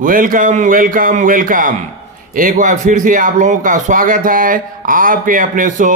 Welcome welcome welcome. एक बार फिर से आप लोगों का स्वागत है आपके अपने शो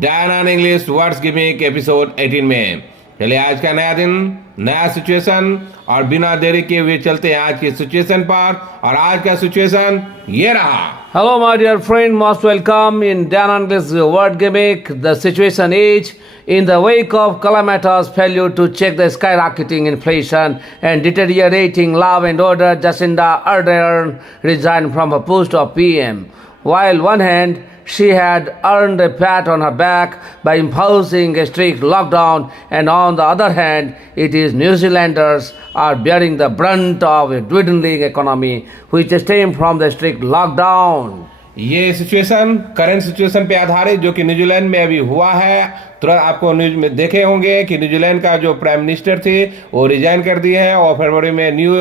डायन इंग्लिश वर्ड्स गिमिक एपिसोड 18 में। चलिए आज का नया दिन, नया सिचुएशन और बिना देरी के हुए चलते हैं आज की सिचुएशन पर। और आज का सिचुएशन ये रहा। Hello, my dear friend. Most welcome in Dan English word gimmick. The situation is in the wake of calamitous failure to check the skyrocketing inflation and deteriorating law and order, Jacinda Ardern resigned from her post of PM. While one hand she had earned a pat on her back by imposing a strict lockdown, and on the other hand, it is New Zealanders are bearing the brunt of a dwindling economy which stem from the strict lockdown. ये situation current situation पे आधारित जो कि New Zealand में अभी हुआ है। तुरंत आपको न्यूज में देखे होंगे कि न्यूजीलैंड का जो प्राइम मिनिस्टर थे वो रिजाइन कर दिए हैं और फरवरी में न्यू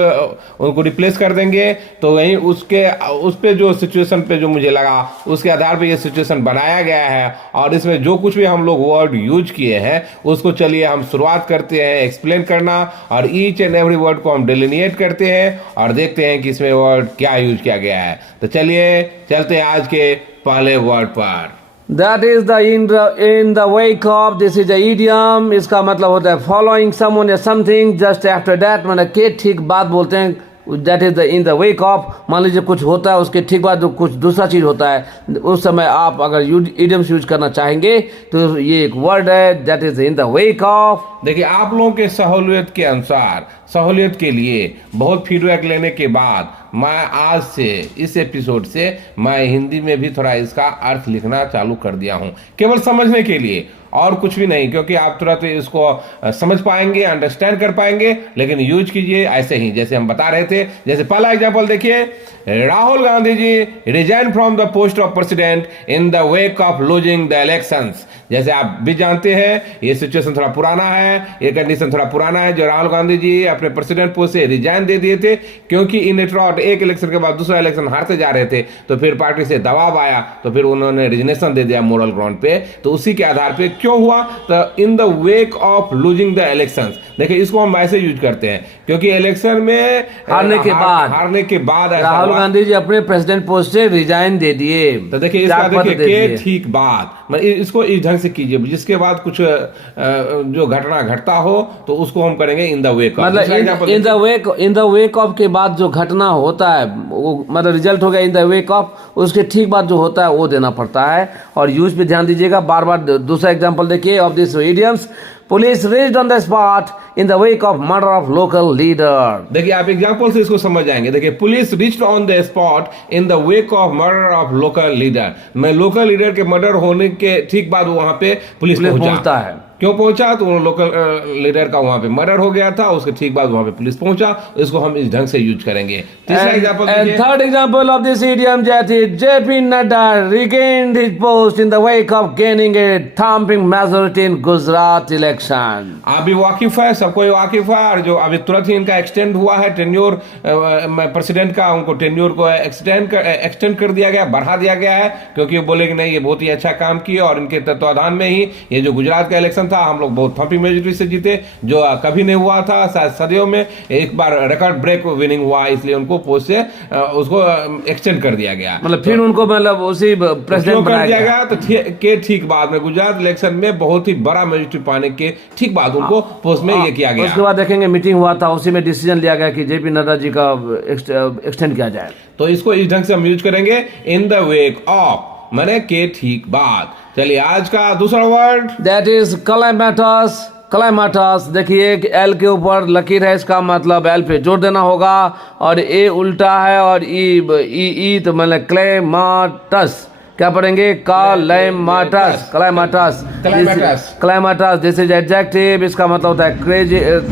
उनको रिप्लेस कर देंगे। तो वहीं उस पे जो सिचुएशन पे जो मुझे लगा उसके आधार पे ये सिचुएशन बनाया गया है। और इसमें जो कुछ भी हम लोग वर्ड यूज किए हैं उसको चलिए हम शुरुआत करते हैं एक्सप्लेन करना, और ईच एंड एवरी वर्ड को हम डिलिनिएट करते हैं और देखते हैं कि इसमें वर्ड क्या यूज किया गया है। तो चलिए चलते हैं आज के पहले वर्ड पर। That is the in the wake of, this is the idiom. इसका मतलब होता है following someone or something just after that, माने के ठीक बात बोलते हैं। That is the in the wake of, मान लीजिए कुछ होता है उसके ठीक बाद कुछ दूसरा चीज होता है, उस समय आप अगर idioms यूज करना चाहेंगे तो ये एक वर्ड है, that is in the wake of। देखिए आप लोगों के सहूलियत के अनुसार, सहूलियत के लिए बहुत फीडबैक लेने के बाद मैं आज से इस एपिसोड से मैं हिंदी में भी थोड़ा इसका अर्थ लिखना चालू कर दिया हूं, केवल समझने के लिए और कुछ भी नहीं, क्योंकि आप तुरंत इसको समझ पाएंगे, अंडरस्टैंड कर पाएंगे। लेकिन यूज कीजिए ऐसे ही जैसे हम बता रहे थे। जैसे पहला एग्जांपल देखिए, Rahul Gandhi ji resign from the post of president in the wake of losing the elections. जैसे आप भी जानते हैं ये सिचुएशन थोड़ा पुराना है, ये कंडीशन थोड़ा पुराना है। जो राहुल गांधी जी अपने प्रेसिडेंट पोस्ट से रिजाइन दे दिए थे क्योंकि इन ट्रॉट एक इलेक्शन के बाद दूसरा इलेक्शन हारते जा रहे थे, तो फिर पार्टी से दबाव आया, तो फिर उन्होंने रिजिग्नेशन दे दिया मोरल ग्राउंड पे। तो उसी के आधार पे क्यों हुआ, तो इन the wake of losing the elections. देखिए इसको हम ऐसे यूज करते हैं क्योंकि इलेक्शन में हारने के बाद राहुल गांधी जी अपने प्रेसिडेंट पोस्ट से रिजाइन दे दिए। तो देखिए इसका देखिए के ठीक बात, इसको इस ढंग से कीजिए जिसके बाद कुछ जो घटना घटता हो तो उसको हम करेंगे इन द वेक ऑफ। मतलब इन द वेक ऑफ के बाद जो घटना होता है वो मतलब रिजल्ट हो गया इन द वेक ऑफ, उसके ठीक बाद जो होता है वो देना पड़ता है। और यूज पे ध्यान दीजिएगा बार बार। दूसरा एग्जांपल देखिए of this idioms, police reached on the spot in the wake of murder of local leader. देखिए आप एग्जांपल से इसको समझ जाएंगे। देखिए police reached on the spot in the wake of murder of local leader. मैं local leader के murder होने के ठीक बाद वहां पे पुलिस पहुंचता है। क्यों पहुंचा, तो लोकल लीडर का वहां पे मर्डर हो गया था, उसके ठीक बाद वहां पे पुलिस पहुंचा। इसको हम इस ढंग से यूज करेंगे। तीसरा एग्जांपल देखिए, third example of this idiom that is JP Nadda regained his post in the wake of gaining a thumping majority in Gujarat election। अभी वाकिफ है, सबको वाकिफ है। और जो अभी तुरंत ही इनका एक्सटेंड हुआ है टेन्योर प्रेसिडेंट का, उनको टेन्योर को एक्सटेंड कर दिया गया, बढ़ा दिया गया है, क्योंकि बोले कि नहीं ये बहुत ही अच्छा काम किए और इनके तत्वाधान में ही ये जो गुजरात का इलेक्शन था हम लोग बहुत थम्पिंग मेजोरिटी से जीते, जो कभी नहीं हुआ था शायद सदियों में। एक बार रिकॉर्ड ब्रेक विनिंग हुआ, इसलिए उनको पोस्ट से उसको एक्सटेंड कर दिया गया। मतलब फिर उनको मतलब उसी प्रेसिडेंट कर दिया गया। तो के ठीक बाद में गुजरात इलेक्शन में बहुत ही बड़ा मेजोरिटी पाने के ठीक बाद उनको पोस्ट में ये किया गया। उसके बाद देखेंगे मीटिंग हुआ था, उसी में डिसीजन लिया गया कि जेपी नड्डा जी का एक्सटेंड किया जाए। तो इसको इस ढंग से हम यूज करेंगे इन द वेक ऑफ, माने के ठीक बाद। चलिए आज का दूसरा वर्ड दैट इज calamitous। क्लाइमाटस देखिए एल के ऊपर लकीर है, इसका मतलब एल पे जोर देना होगा, और ए उल्टा है और ई तो मतलब क्लेमाटस क्या पढ़ेंगे, क्लाइमाटस। क्लाइमाटस दिस इज एडजेक्टिव। इसका मतलब होता है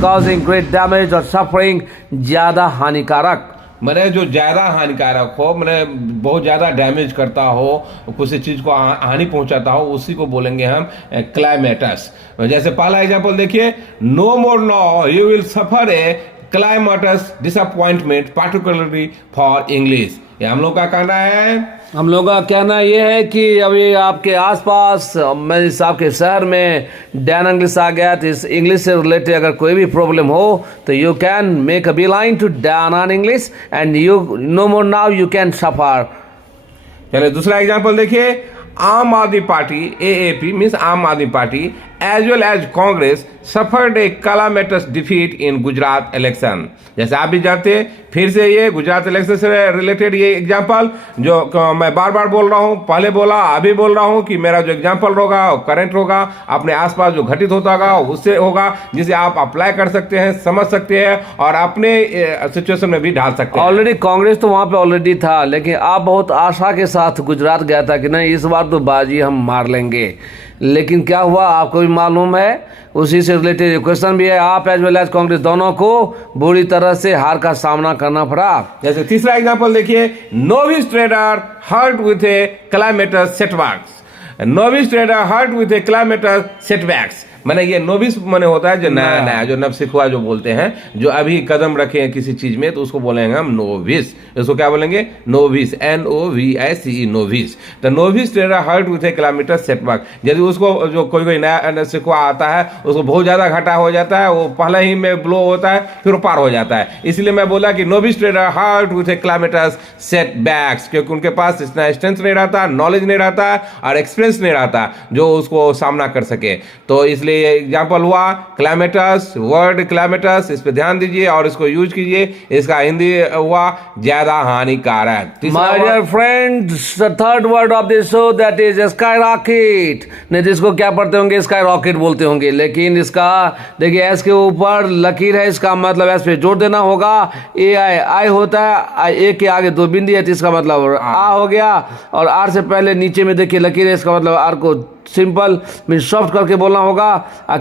कॉजिंग ग्रेट डैमेज और सफरिंग, ज्यादा हानिकारक। मैंने जो ज्यादा हानिकारक हो, मैंने बहुत ज्यादा डैमेज करता हो, किसी चीज को हानि पहुंचाता हो, उसी को बोलेंगे हम क्लाइमेटस। जैसे पहला एग्जांपल देखिए, no more no you will suffer a calamitous disappointment particularly for English. ये हम लोग का कहना है। हम लोग का कहना ये है कि अभी आपके आसपास आपके शहर में डैन इंग्लिश आ गया, तो इस इंग्लिश से रिलेटेड अगर कोई भी प्रॉब्लम हो तो you can make a beeline to then English and you no more now you can suffer. चलिए दूसरा एग्जांपल देखिए। आम Aadmi party AAP means Aam Aadmi Party as well as Congress suffered a calamitous defeat in Gujarat election. जैसे आप भी जानते हैं, फिर से ये गुजरात इलेक्शन से रिलेटेड ये एग्जांपल जो मैं बार बार बोल रहा हूँ, पहले बोला अभी बोल रहा हूँ कि मेरा जो एग्जांपल होगा करंट होगा, अपने आसपास जो घटित होता होगा उससे होगा, जिसे आप अप्लाई कर सकते हैं, समझ सकते हैं और अपने सिचुएशन में भी डाल सकते हैं। ऑलरेडी कांग्रेस तो वहां पे ऑलरेडी था, लेकिन आप बहुत आशा के साथ गुजरात गया था कि नहीं इस बार तो बाजी हम मार लेंगे, लेकिन क्या हुआ आपको भी मालूम है। उसी से रिलेटेड क्वेश्चन भी है, आप एज वेल एज कांग्रेस दोनों को बुरी तरह से हार का सामना करना पड़ा। जैसे तीसरा एग्जांपल देखिए। Novice trader hurt with a calamitous setbacks। Novice trader hurt with a calamitous setbacks मैंने ये नोविस मैंने होता है जो नया नया जो नव सिखुआ जो बोलते हैं, जो अभी कदम रखे हैं किसी चीज में, तो उसको बोलेंगे हम नोविस। इसको क्या बोलेंगे? Novice, NOVICE novice. तो novice trader hurt with a calamitous setback। यदि उसको जो कोई नया सिखुआ आता है उसको बहुत ज्यादा घाटा हो जाता है, वो पहले ही में ब्लो होता है फिर वो पार हो जाता है। इसलिए मैं बोला कि novice trader hurt with a calamitous setbacks, क्योंकि उनके पास इतना स्ट्रेंथ नहीं रहता, नॉलेज नहीं रहता और एक्सपीरियंस नहीं रहता जो उसको सामना कर सके। तो इसलिए ये एग्जाम्पल हुआ क्लैमेटस, वर्ड क्लैमेटस, इस पे ध्यान दीजिए और इसको यूज कीजिए। इसका हिंदी हुआ ज्यादा हानिकारक। My dear friends, the third word of this show that is sky rocket. नहीं तो इसको क्या पढ़ते होंगे? स्काई रॉकेट बोलते होंगे, लेकिन इसका देखिए एस के ऊपर लकीर है, इसका मतलब एस पे जोड़ देना होगा। आई होता है, ए के आगे दो बिंदी है तो इसका मतलब आ हो गया, और आर से पहले नीचे में देखिए लकीर है, इसका मतलब आर को सिंपल मीन सॉफ्ट करके बोलना होगा।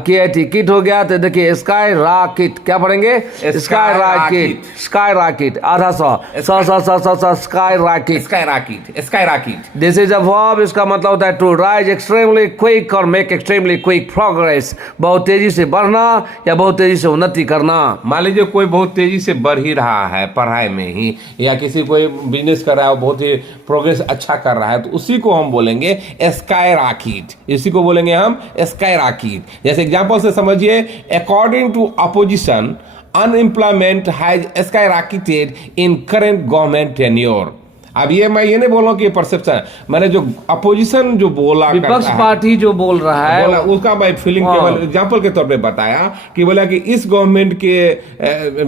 KIT किट हो गया, तो देखिए स्काई रॉकेट क्या पढ़ेंगे? स्काई रॉकेट, स्काई रॉकेट आधा sky rocket, sky rocket, sky rocket. This is a verb. इसका मतलब होता है टू राइज एक्सट्रीमली क्विक और मेक एक्सट्रीमली क्विक प्रोग्रेस, बहुत तेजी से बढ़ना या बहुत तेजी से उन्नति करना। मान लीजिए कोई बहुत तेजी से बढ़ ही रहा है पढ़ाई में ही, या किसी कोई बिजनेस कर रहा है बहुत ही प्रोग्रेस अच्छा कर रहा है, तो उसी को हम बोलेंगे स्काई रॉकेट। इसी को बोलेंगे हम स्काई रॉकेट। जैसे एग्जांपल से समझिए, according to opposition unemployment has sky rocketed in current government tenure. अब ये मैं ये नहीं बोल रहा हूँ कि परसेप्शन, मैंने जो अपोजिशन जो बोला, विपक्ष पार्टी जो बोल रहा है बोला, उसका मैं फीलिंग केवल एग्जांपल के तौर पे बताया कि बोला कि इस गवर्नमेंट के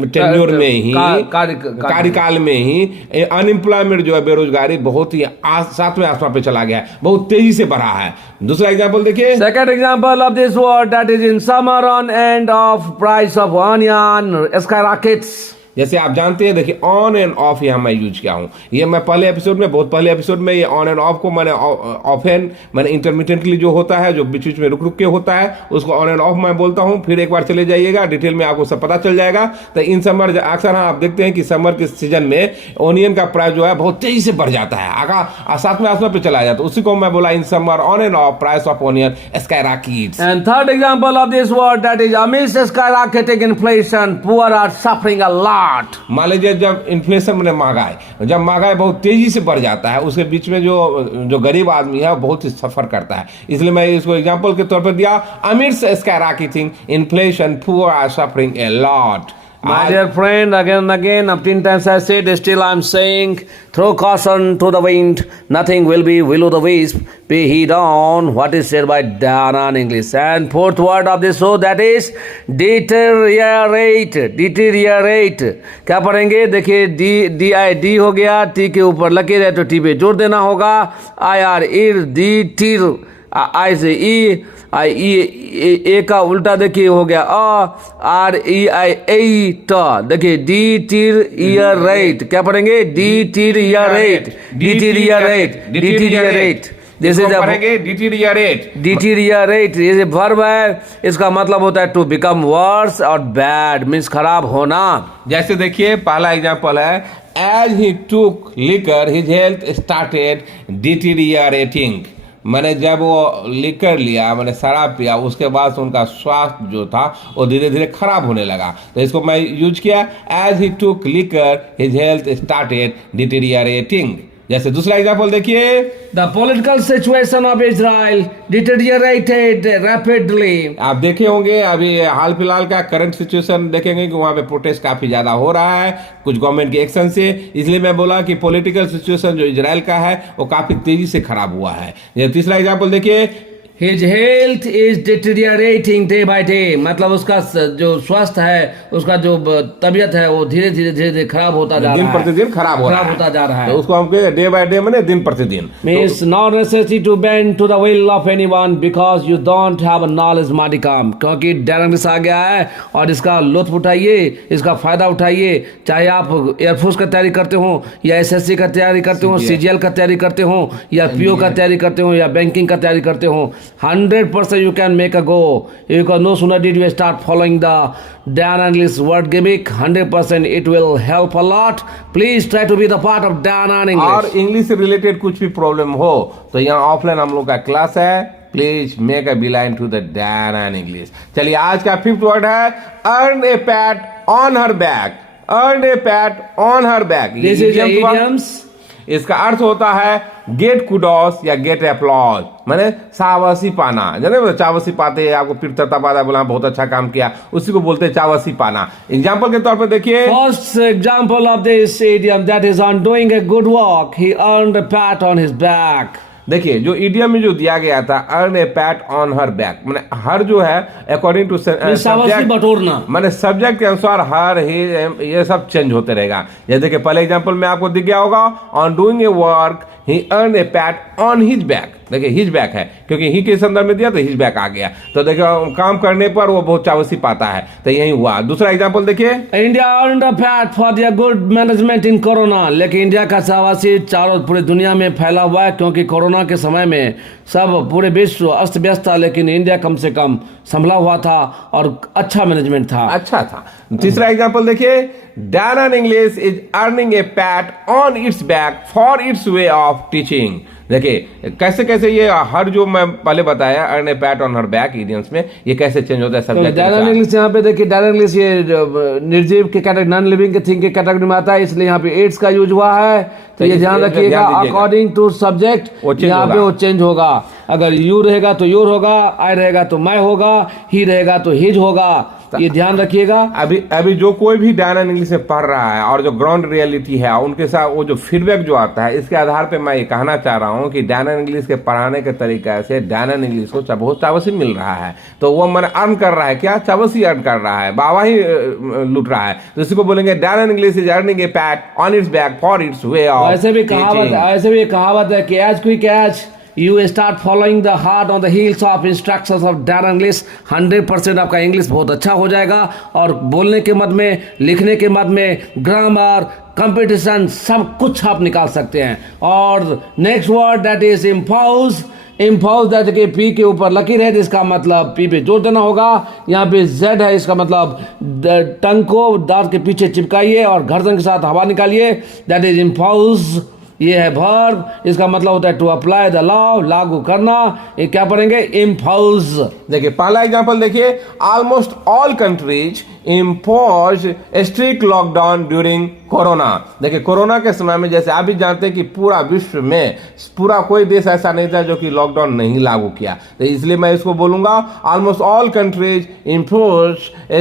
टेन्योर में ही, कार्यकाल में ही अनएम्प्लॉयमेंट जो है, बेरोजगारी बहुत ही 7वें आसमान पे चला गया है, बहुत तेजी से बढ़ा है। दूसरा एग्जांपल देखिए। Second example of this word that is in summer on and off price of onion sky rockets. जैसे आप जानते हैं, देखिए ऑन एंड ऑफ यहाँ मैं यूज किया हूँ। ये मैं पहले एपिसोड में, बहुत पहले एपिसोड में, ये ऑन एंड ऑफ को मैंने ऑफ एंड मैंने इंटरमिटेंटली जो होता है, जो बीच बीच में रुक रुक के होता है, उसको ऑन एंड ऑफ मैं बोलता हूँ। फिर एक बार चले जाइएगा डिटेल में, आपको सब पता चल जाएगा। तो इन समर अक्सर आप देखते हैं कि समर के सीजन में ऑनियन का प्राइस जो है बहुत तेजी से बढ़ जाता है, आगा 7वें आसमान पे चला जाता है। उसी को मैं बोला in summer on and off price of onion sky rockets. And third example of this word that is amidst sky rocketing inflation poor are suffering a lot. मान लीजिए जब इन्फ्लेशन में महंगाई, जब महंगाई बहुत तेजी से बढ़ जाता है, उसके बीच में जो गरीब आदमी है वो बहुत ही सफर करता है। इसलिए मैं इसको एग्जांपल के तौर पर दिया, amidst skyrocketing inflation poor are suffering a lot. My dear friend, again and again, up 10 times I said, still I'm saying, throw caution to the wind, nothing will be will o' the wisp, be heed on what is said by Dana in English. And fourth word of this show, that is deteriorate, deteriorate. क्या पढ़ेंगे? देखिए D हो गया, T के ऊपर लकीर है तो T पे जोड़ देना होगा। IR इर डी टीर, I से E, आई ए का उल्टा देखिए हो गया REI ट। देखिए डी टीर ईयर राइट, क्या पढ़ेंगे? Deteriorate, deteriorate, deteriorate. जैसे जब डिटीरियरेट, डिटीरियरेट ये वर्ब है, इसका मतलब होता है टू बिकम वर्स और बैड, मीन्स खराब होना। जैसे देखिए पहला एग्जांपल है, as he took liquor his health started deteriorating. मैंने जब वो लिकर लिया, मैंने शराब पिया, उसके बाद से उनका स्वास्थ्य जो था वो धीरे धीरे खराब होने लगा। तो इसको मैं यूज किया, as he took liquor his health started deteriorating. जैसे दूसरा एग्जाम्पल देखिए, The political situation of Israel deteriorated rapidly. आप देखे होंगे अभी हाल फिलहाल का करंट सिचुएशन देखेंगे कि वहाँ पे प्रोटेस्ट काफी ज्यादा हो रहा है कुछ गवर्नमेंट के एक्शन से। इसलिए मैं बोला कि पॉलिटिकल सिचुएशन जो इजराइल का है वो काफी तेजी से खराब हुआ है। ये तीसरा एग्जाम्पल देखिए, His health is deteriorating day by day. मतलब उसका जो स्वास्थ्य है, उसका जो तबीयत है, वो धीरे धीरे खराब होता जा रहा है, दिन प्रतिदिन खराब होता जा रहा है। तो उसको हम डे बाय डे मैंने दिन प्रतिदिन। Means not necessary to bend to the will of anyone because you don't have a knowledge modicum. क्योंकि डायरेक्टनेस आ गया है और इसका लुत्फ उठाइए, इसका फायदा उठाइए। चाहे आप एयरफोर्स का तैयारी करते हो या एसएससी का तैयारी करते हो, सीजीएल का तैयारी करते हो या पीओ का तैयारी करते हो या बैंकिंग का तैयारी करते हो, 100% you can make a go. Because no sooner did you start following the Dan English word gimmick, 100% it will help a lot. Please try to be the part of Dan English. और English से related कुछ भी problem हो तो यहाँ offline हम लोग का क्लास है। Please make a beeline to the Dan and English। चलिए आज का फिफ्थ वर्ड है earn a pat on her back. Earn a pat on her back. This is the idioms. इसका अर्थ होता है गेट कुडॉस या गेट एप्लॉज, माने शाबाशी पाना। जाने चावसी पाते हैं, आपको पीठ थपथपाता बोला बहुत अच्छा काम किया, उसी को बोलते हैं चावसी पाना। एग्जांपल के तौर पे देखिए, First example of this idiom, that is on doing a good work, he earned a pat on his back. देखिए जो इडियम में जो दिया गया था earn a pat on her back, माने हर जो है अकॉर्डिंग टू सब्जेक्ट बटोरना, माने सब्जेक्ट के अनुसार हर ही ये सब चेंज होते रहेगा। जैसे देखिए पहले एग्जांपल में आपको दिख गया होगा, on doing a work he earn a pat on his back. देखिए हिज बैक है क्योंकि ही के संदर्भ में दिया तो हिज बैक आ गया। तो देखिए काम करने पर वो बहुत चावसी पाता है, तो यही हुआ। दूसरा एग्जांपल देखिए, India earned a PAT for their good management in corona. लेकिन इंडिया का चावसी चारों पूरे दुनिया में फैला हुआ है क्योंकि कोरोना के समय में सब पूरे विश्व अस्त व्यस्त था, लेकिन इंडिया कम से कम संभला हुआ था और अच्छा मैनेजमेंट था, अच्छा था। तीसरा एग्जांपल देखिए, Dan and English is earning a pat on its back for its way of teaching। देखिए कैसे कैसे ये हर जो मैं पहले बताया earn a pat on her back idioms में ये कैसे चेंज होता है सब्जेक्ट। डायरेक्ट इंग्लिश यहाँ पे देखिए, डायरेक्ट इंग्लिश ये निर्जीव के कैटेगरी, नॉन लिविंग के थिंग के कैटेगरी में आता है, इसलिए यहाँ पे एड्स का यूज हुआ है। तो ये ध्यान रखिएगा, अकॉर्डिंग टू सब्जेक्ट यहाँ पे वो चेंज होगा। अगर यू रहेगा तो योर होगा, आई रहेगा तो मैं होगा, ही रहेगा तो हिज होगा, ये ध्यान रखिएगा। अभी जो कोई भी Dan and English में पढ़ रहा है और जो ग्राउंड रियलिटी है उनके साथ वो जो फीडबैक जो आता है, इसके आधार पे मैं ये कहना चाह रहा हूँ कि Dan and English के पढ़ाने के तरीके से Dan and English को बहुत चावसी मिल रहा है। तो वो मन अर्न कर रहा है, क्या चावसी अर्न कर रहा है, बाबा ही लूट रहा है। तो इसी को बोलेंगे Dan and English is earning a pat on its back for its way of ऐसे भी कहावत है कि as quick as you start following the heart on the heels of instructions of Dan English, 100% आपका इंग्लिश बहुत अच्छा हो जाएगा और बोलने के मद में, लिखने के मद में, ग्रामर, कंपटीशन सब कुछ आप निकाल सकते हैं। और next word that is impose. Impose that के पी के ऊपर लकीर है, जिसका मतलब पी पे जोर देना होगा। यहाँ पे जेड है, इसका मतलब टंग को दांत के पीछे चिपकाइए और गर्दन के साथ हवा निकालिए, दैट इज इम्पोज। ये है वर्ब, इसका मतलब होता है टू अप्लाई द लॉ, लागू करना। ये क्या पढ़ेंगे, इम्पोज। देखिए पहला एग्जांपल देखिए, almost all countries impose strict lockdown during corona. देखिए कोरोना के समय में जैसे आप भी जानते हैं कि पूरा विश्व में पूरा कोई देश ऐसा नहीं था जो कि लॉकडाउन नहीं लागू किया, तो इसलिए मैं इसको बोलूंगा almost all countries impose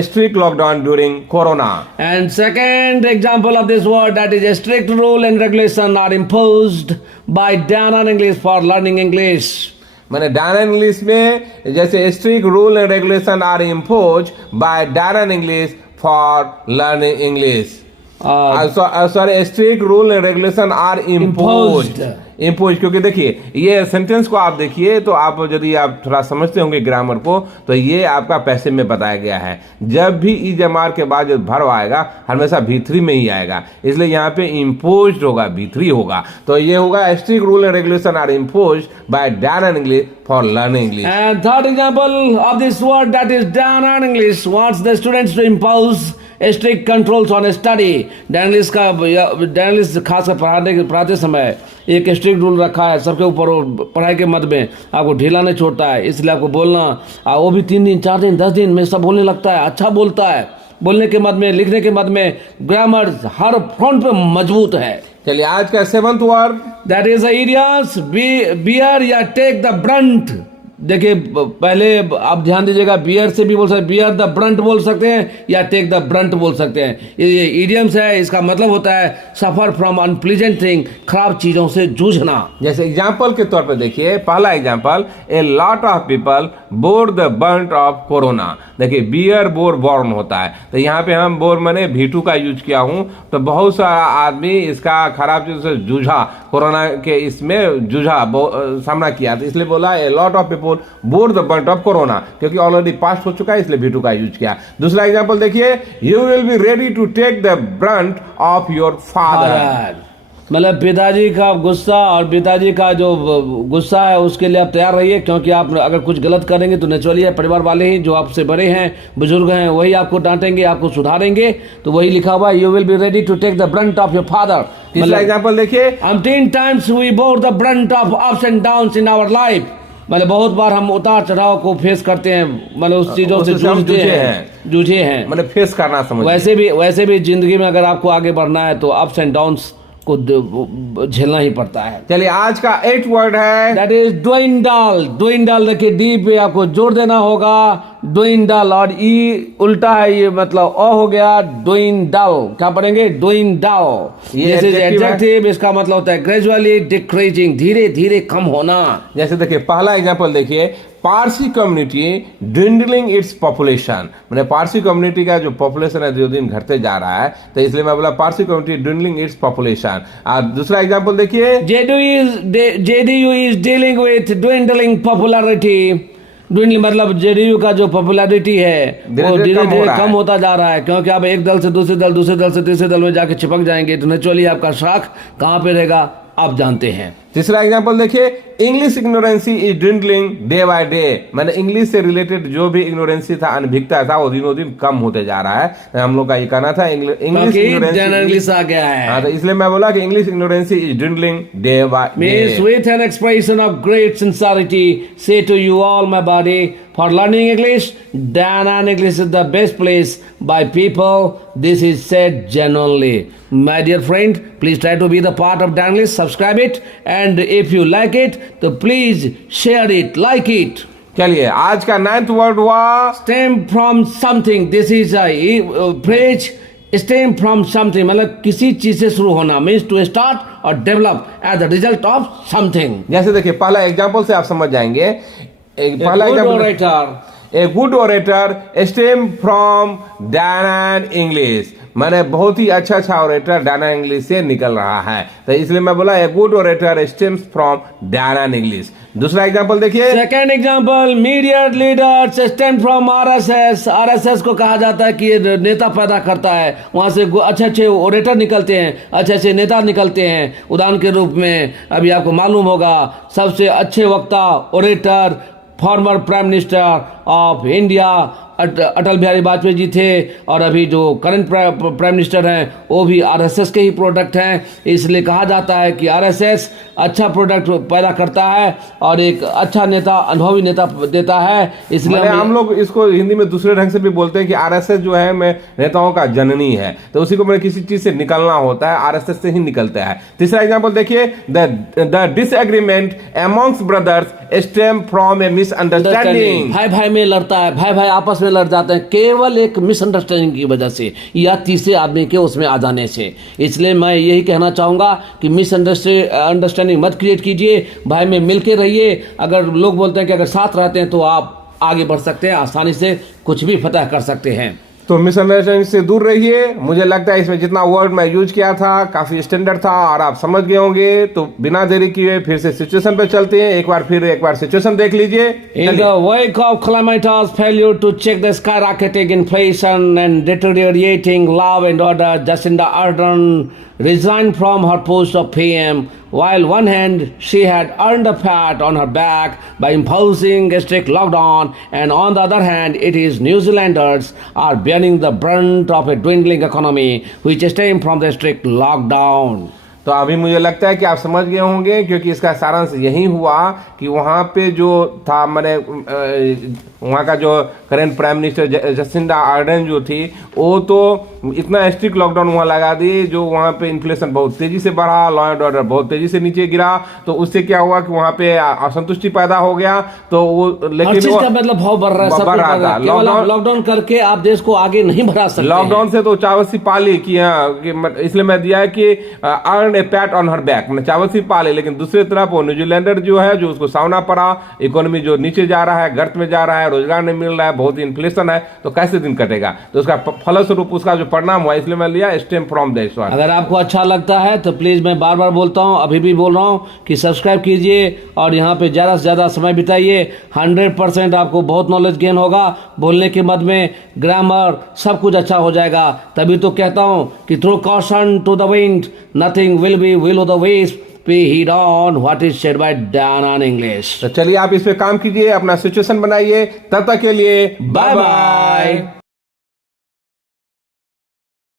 strict lockdown during corona. And second example of this word that is strict rule and regulation are imposed by Dan and English for learning English। मैंने Dan and English में जैसे strict rule and regulation are impose by Dan and English for learning English. Sorry, strict rule and regulation are imposed. क्योंकि देखिए ये sentence को आप देखिए तो आप यदि आप थोड़ा समझते होंगे ग्रामर को, तो ये आपका पैसिव में बताया गया है। जब भी ई जमार के बाद जो वर्ब आएगा हमेशा V3 में ही आएगा, इसलिए यहाँ पे इम्पोज्ड होगा, V3 होगा। तो ये होगा strict rule and regulation are imposed by Dan and English for learning English। And third example of this word that is Dan and English wants the students to impose strict controls on study. डैनियलिस्ट खासकर पढ़ाते समय एक strict rule रखा है सबके ऊपर, पढ़ाई के मद में आपको ढीला नहीं छोड़ता है, इसलिए आपको बोलना, वो भी 3 दिन 4 दिन 10 दिन में सब बोलने लगता है, अच्छा बोलता है, बोलने के मद में, लिखने के मद में, ग्रामर हर फ्रंट पे मजबूत है। चलिए आज का 7th वर्ड, दैट इज एरियास बियर या टेक द ब्रंट। देखिए पहले आप ध्यान दीजिएगा, बियर से भी बोल सकते हैं, बियर द ब्रंट बोल सकते हैं या टेक द ब्रंट बोल सकते हैं। ये इडियम्स है, इसका मतलब होता है सफर फ्रॉम अनप्लीजेंट थिंग, खराब चीजों से जूझना। जैसे एग्जाम्पल के तौर पे देखिए, पहला example, a lot of people bore the brunt of corona. देखिए बियर बोर बॉर्न होता है, तो यहाँ पे हम बोर मैंने V2 का यूज किया हूँ, तो बहुत सारा आदमी इसका खराब चीजों से जूझा, कोरोना के इसमें जूझा, सामना किया, तो इसलिए बोला a lot of people bore the brunt of corona, क्योंकि ऑलरेडी पास्ट हो चुका है, इसलिए V2 का यूज किया। दूसरा एग्जाम्पल देखिए, you will be ready to take the brunt of your father. मतलब पिताजी का गुस्सा और पिताजी का जो गुस्सा है उसके लिए आप तैयार रहिए, क्योंकि आप अगर कुछ गलत करेंगे तो नेचुरली परिवार वाले ही जो आपसे बड़े हैं, बुजुर्ग हैं, वही आपको डांटेंगे, आपको सुधारेंगे। तो वही लिखा हुआ है, you will be ready to take the brunt of your father. तीसरा एग्जाम्पल देखिए, 10 times we bore the brunt of ups and downs in our life। मतलब बहुत बार हम उतार चढ़ाव को फेस करते हैं, मतलब उस चीजों से जूझे हैं, मतलब फेस करना समझ। वैसे भी जिंदगी में अगर आपको आगे बढ़ना है तो अप्स एंड डाउन्स को झेलना ही पड़ता है। चलिए आज का 8th वर्ड है, दैट इज डोइंडल। डोइंडल देखिए, डी पे आपको जोर देना होगा, डोइंडल, और ई उल्टा है, ये मतलब अ हो गया, डोइंडल। क्या पढ़ेंगे? डोइंडल। ये एडजेक्टिव, इसका मतलब होता है ग्रेजुअली डिक्रीजिंग, धीरे धीरे कम होना। जैसे देखिए पहला एग्जांपल देखिए, Parsi community dwindling its population, मैंने पारसी कम्युनिटी का जो पॉपुलेशन है जो दिन घटते जा रहा है, तो इसलिए मैं बोला Parsi community dwindling its population. और दूसरा एग्जांपल देखिए, JDU is dealing with dwindling popularity. dwindling मतलब जेडीयू का जो पॉपुलैरिटी है वो धीरे धीरे कम होता जा रहा है, क्योंकि आप एक दल से दूसरे दल, दूसरे दल से तीसरे दल में जाके चिपक जाएंगे, तो नेचुरली आपका शाख कहाँ पे रहेगा आप जानते हैं। तीसरा एग्जांपल देखिए, English ignorancy is dwindling day by day. मैंने इंग्लिश से रिलेटेड जो भी इग्नोरेंसी था, अनभिज्ञता था, वो दिनों दिन कम होते जा रहा है। हम लोग का ये कहना था इंग्लिश इग्नोरेंसी आ गया है। हाँ, तो इसलिए मैं बोला कि English ignorancy is dwindling day by day. With an expression of great sincerity, say to you all, my body, for learning English, Dan English is the best place by people. This is said genuinely. My dear friend, please try to be the part of Dan English. Subscribe it, and if you like it, तो please share it, like it. चलिए आज का 9th word हुआ, Stem from something. This is a phrase. Stem from something मतलब किसी चीज से शुरू होना, means to start or develop as a result of something. जैसे देखिए पहला एग्जांपल से आप समझ जाएंगे। पहला example, a good orator stem from Dan and English, मैंने बहुत ही अच्छा ओरेटर डैनन इंग्लिश से निकल रहा है, तो इसलिए मैं बोला a good orator stems from Dan and English. दूसरा एग्जांपल देखिए, second example, media leaders stem from RSS. RSS को कहा जाता है कि ये नेता पैदा करता है, वहां से अच्छे ओरेटर निकलते हैं, अच्छे नेता निकलते हैं। उदाहरण के रूप में अभी आपको मालूम होगा, सबसे अच्छे वक्ता orator former prime minister of India Atal Bihari Vajpayee ji थे, और अभी जो करंट प्राइम मिनिस्टर हैं वो भी आरएसएस के ही प्रोडक्ट हैं। इसलिए कहा जाता है कि आरएसएस अच्छा प्रोडक्ट पैदा करता है और एक अच्छा नेता, अनुभवी नेता देता है। इसलिए हम लोग इसको हिंदी में दूसरे ढंग से भी बोलते हैं कि आरएसएस जो है मैं नेताओं का जननी है, तो उसी को मैं किसी चीज से निकलना होता है, आरएसएस से ही निकलता है। तीसरा एग्जाम्पल देखिए, the disagreement amongst brothers stem from A misunderstanding. भाई भाई में लड़ता है, भाई भाई आपस में लड़ जाते हैं केवल एक मिसअंडरस्टैंडिंग की वजह से या तीसरे आदमी के उसमें आ जाने से। इसलिए मैं यही कहना चाहूंगा कि मिसअंडरस्टैंडिंग मत क्रिएट कीजिए, भाई में मिलके रहिए। अगर लोग बोलते हैं कि अगर साथ रहते हैं तो आप आगे बढ़ सकते हैं, आसानी से कुछ भी फतह कर सकते हैं। तो मिसअंडरस्टैंडिंग से दूर रहिए। मुझे लगता है इसमें जितना वर्ड मैं यूज किया था काफी स्टैंडर्ड था और आप समझ गए होंगे। तो बिना देरी किए फिर से सिचुएशन पे चलते हैं। एक बार सिचुएशन देख लीजिए। In the wake of calamitous failure to check the skyrocketing inflation and deteriorating law and order, Jacinda Ardern resigned from her post of PM. while one hand she had earned the fat on her back by imposing a strict lockdown, and on the other hand it is New Zealanders are bearing the brunt of a dwindling economy which stem from the strict lockdown. तो अभी मुझे लगता है कि आप समझ गए होंगे, क्योंकि इसका सारांश यही हुआ कि वहाँ पे जो था, मैंने वहाँ का जो current prime minister Jacinda Ardern जो थी, वो तो इतना स्ट्रिक्ट लॉकडाउन वहाँ लगा दी, जो वहाँ पे इन्फ्लेशन बहुत तेजी से बढ़ा, लॉ एंड ऑर्डर बहुत तेजी से नीचे गिरा। तो उससे क्या हुआ कि वहाँ पे असंतुष्टि पैदा हो गया। तो वो लेकिन चीज का मतलब भाव बढ़ रहा है, सब बढ़ रहा था। लॉकडाउन करके आप देश को आगे नहीं बढ़ा सकते। लॉकडाउन से तो चावसी पाली की, इसलिए मैं दिया है कि earn a pat on her back, मैंने चावसी पाली। लेकिन दूसरी तरफ वो न्यूजीलैंडर जो है, जो उसको सामना पड़ा, इकोनॉमी जो नीचे जा रहा है, गर्त में जा रहा है, रोजगार नहीं मिल रहा है, बहुत इन्फ्लेशन है, तो कैसे दिन कटेगा। तो उसका फलस्वरूप उसका जो परिणाम हुआ, इसलिए मैं लिया स्टेम फ्रॉम देश। अगर आपको अच्छा लगता है तो प्लीज, मैं बार बार बोलता हूँ, अभी भी बोल रहा हूँ कि सब्सक्राइब कीजिए और यहाँ पे ज्यादा से ज्यादा समय बिताइए। 100% आपको बहुत नॉलेज गेन होगा। बोलने के मद में ग्रामर सब कुछ अच्छा हो जाएगा। तभी तो कहता हूँ कि throw caution to the wind nothing will be will of the west pay heed on what is said by Dan English. तो चलिए आप इस पे काम कीजिए, अपना सिचुएशन बनाइए। तब तक के लिए बाय बाय।